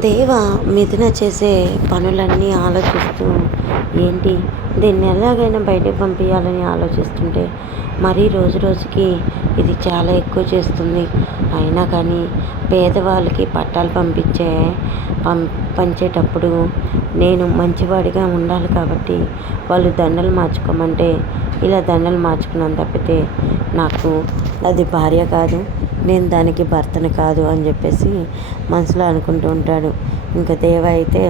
దేవ మిథున చేసే పనులన్నీ ఆలోచిస్తూ ఏంటి దీన్ని ఎలాగైనా బయటకు పంపించాలని ఆలోచిస్తుంటే మరీ రోజు రోజుకి ఇది చాలా ఎక్కువ చేస్తుంది. అయినా కానీ పేదవాళ్ళకి పట్టాలు పంచేటప్పుడు నేను మంచివాడిగా ఉండాలి కాబట్టి వాళ్ళు దండలు మార్చుకోమంటే ఇలా దండలు మార్చుకున్నాను తప్పితే నాకు అది భార్య కాదు, నేను దానికి భర్తను కాదు అని చెప్పేసి మనసులో అనుకుంటూ ఉంటాడు. ఇంకా దేవ అయితే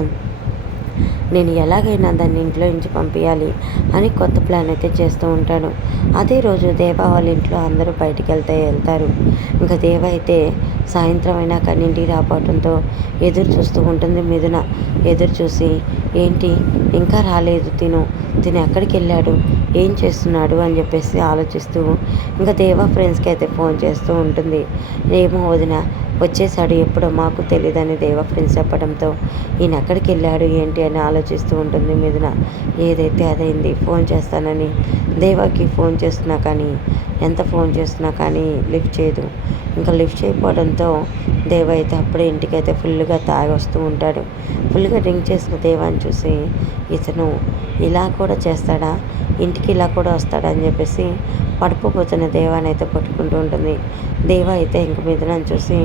నేను ఎలాగైనా దాన్ని ఇంట్లో నుంచి పంపించాలి అని కొత్త ప్లాన్ అయితే చేస్తూ ఉంటాడు. అదే రోజు దేవ వాళ్ళ ఇంట్లో అందరూ బయటికి వెళ్తారు. ఇంకా దేవ అయితే సాయంత్రం అయినా కానీ ఇంటికి రాపోవడంతో ఎదురు చూస్తూ ఉంటుంది. మిథున ఎదురు చూసి ఏంటి ఇంకా రాలేదు, తిను ఎక్కడికి వెళ్ళాడు, ఏం చేస్తున్నాడు అని చెప్పేసి ఆలోచిస్తూ ఇంకా దేవ ఫ్రెండ్స్కి అయితే ఫోన్ చేస్తూ ఉంటుంది. ఏమో వదిన వచ్చేసాడు, ఎప్పుడో మాకు తెలియదని దేవ ఫ్రెండ్స్ చెప్పడంతో ఈయన ఎక్కడికి వెళ్ళాడు ఏంటి అని ఆలోచిస్తూ ఉంటుంది మిథున. ఏదైతే అదైంది, ఫోన్ చేస్తానని దేవాకి ఫోన్ చేస్తున్నా కానీ ఎంత ఫోన్ చేస్తున్నా కానీ లిఫ్ట్ చేయదు. ఇంకా లిఫ్ట్ చేయకపోవడంతో దేవ అయితే అప్పుడే ఇంటికైతే ఫుల్గా తాగి వస్తూ ఉంటాడు. ఫుల్గా డ్రింక్ చేసిన దేవాన్ని చూసి ఇతను ఇలా కూడా చేస్తాడా, ఇంటికి ఇలా కూడా వస్తాడా అని చెప్పేసి పడిపోతున్న దేవాన్ని అయితే పట్టుకుంటూ ఉంటుంది. దేవ అయితే ఇంక మిథునని చూసి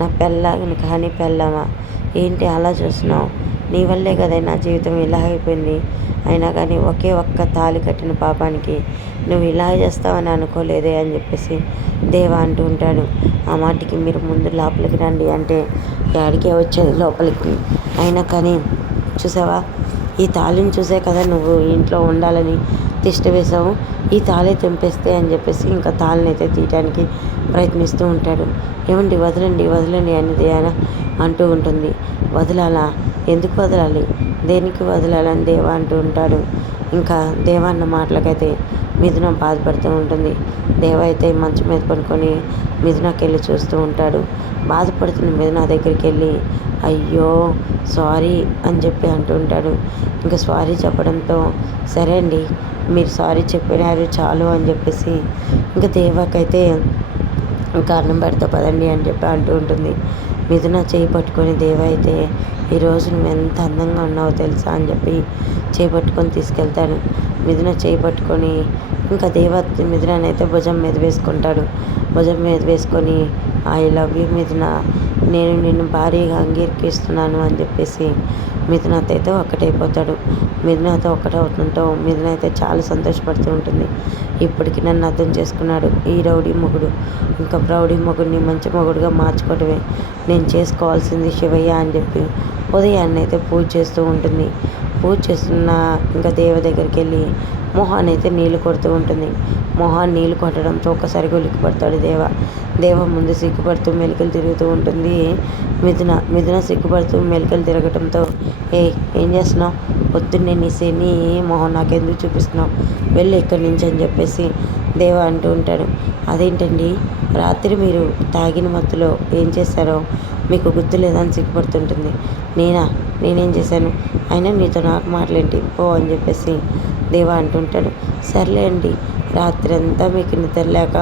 నా పెళ్ళాగని కానీ పెళ్ళామా ఏంటి అలా చూస్తున్నావు, నీ వల్లే కదా నా జీవితం ఇలా అయిపోయింది, అయినా కానీ ఒకే ఒక్క తాళి కట్టిన పాపానికి నువ్వు ఇలా చేస్తావని అనుకోలేదే అని చెప్పేసి దేవ అంటూ ఉంటాడు. ఆ మాటికి మీరు ముందు లోపలికి రండి అంటే డాడీకే వచ్చేది లోపలికి. అయినా కానీ చూసావా, ఈ తాళిని చూసే కదా నువ్వు ఇంట్లో ఉండాలని తిష్ట వేసావు, ఈ తాళి తెంపేస్తే అని చెప్పేసి ఇంకా తాళిని అయితే తీయడానికి ప్రయత్నిస్తూ ఉంటాడు. ఏమండి వదలండి అనేది ఆయన అంటూ ఉంటుంది. వదలాలా, ఎందుకు వదలాలి, దేనికి వదలాలని దేవ అంటూ ఉంటాడు. ఇంకా దేవ అన్న మాటలకైతే మిథున బాధపడుతూ ఉంటుంది. దేవ అయితే మంచం మీద పడుకొని మిథునకి వెళ్ళి చూస్తూ ఉంటాడు. బాధపడుతున్న మిథున దగ్గరికి వెళ్ళి అయ్యో సారీ అని చెప్పి అంటూ ఉంటాడు. ఇంకా సారీ చెప్పడంతో సరే అండి మీరు సారీ చెప్పినారు చాలు అని చెప్పేసి ఇంకా దేవకైతే ఇంకా అన్నం పెడతా పదండి అని చెప్పి అంటూ ఉంటుంది. మిథున చేయి పట్టుకొని దేవ అయితే ఈరోజు నువ్వు ఎంత అందంగా ఉన్నావో తెలుసా అని చెప్పి చేయి పట్టుకొని తీసుకెళ్తాడు. మిథున చేయి పట్టుకొని ఇంకా దేవ మిథుననైతే భుజం మీద వేసుకుంటాడు. భుజం మీద వేసుకొని ఐ లవ్ యూ మిథున, నేను నిన్ను భారీగా అంగీకరిస్తున్నాను అని చెప్పేసి మిథునతో అయితే ఒకటైపోతాడు. మిథునతో ఒకటవుతుంటో మిథున అయితే చాలా సంతోషపడుతూ ఉంటుంది. ఇప్పటికి నన్ను అర్థం చేసుకున్నాడు ఈ రౌడీ మొగుడు, ఇంకా రౌడీ మొగుడిని మంచి మొగుడుగా మార్చుకోవడమే నేను చేసుకోవాల్సింది శివయ్య అని చెప్పి ఉదయాన్నే అయితే పూజ చేస్తూ ఉంటుంది. పూజ చేస్తున్న ఇంకా దేవ దగ్గరికి వెళ్ళి మొహాన్ని అయితే నీళ్లు కొడుతూ ఉంటుంది. మొహాన్ని నీళ్లు కొట్టడంతో ఒక్కసారిగా ఉలిక్కిపడతాడు దేవ ముందు సిగ్గుపడుతూ మెలికలు తిరుగుతూ ఉంటుంది. మిథున సిగ్గుపడుతూ మెలికలు తిరగటంతో ఏం చేస్తున్నావు, పొద్దున్నే నీ మొహం నాకెందుకు చూపిస్తున్నావు, వెళ్ళి ఇక్కడి నుంచి అని చెప్పేసి దేవ అంటూ ఉంటాడు. అదేంటండి రాత్రి మీరు తాగిన మత్తులో ఏం చేశారో మీకు గుర్తు లేదని సిగ్గుపడుతుంటుంది. నేనేం చేశాను, అయినా నీతో నాకు మాటలేంటి పో అని చెప్పేసి దేవ అంటుంటాడు. సర్లే అండి రాత్రి అంతా మీకు నిద్ర లేక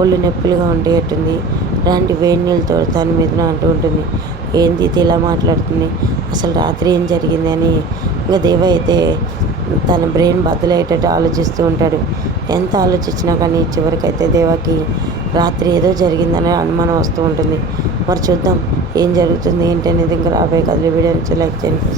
ఒళ్ళు నొప్పులుగా ఉండేటట్టుంది, రాంటి వేడి నీళ్ళతో తన మీద అంటూ ఉంటుంది. ఏంది ఇది ఇలా మాట్లాడుతుంది, అసలు రాత్రి ఏం జరిగింది అని ఇంకా దేవ అయితే తన బ్రెయిన్ బద్దలయ్యేటట్టు ఆలోచిస్తూ ఉంటాడు. ఎంత ఆలోచించినా కానీ చివరికైతే దేవకి రాత్రి ఏదో జరిగిందనే అనుమానం వస్తూ ఉంటుంది. మరి చూద్దాం ఏం జరుగుతుంది ఏంటి అనేది ఇంకా రాబోయే కథలు వీడియో నుంచి లైక్ చేయండి.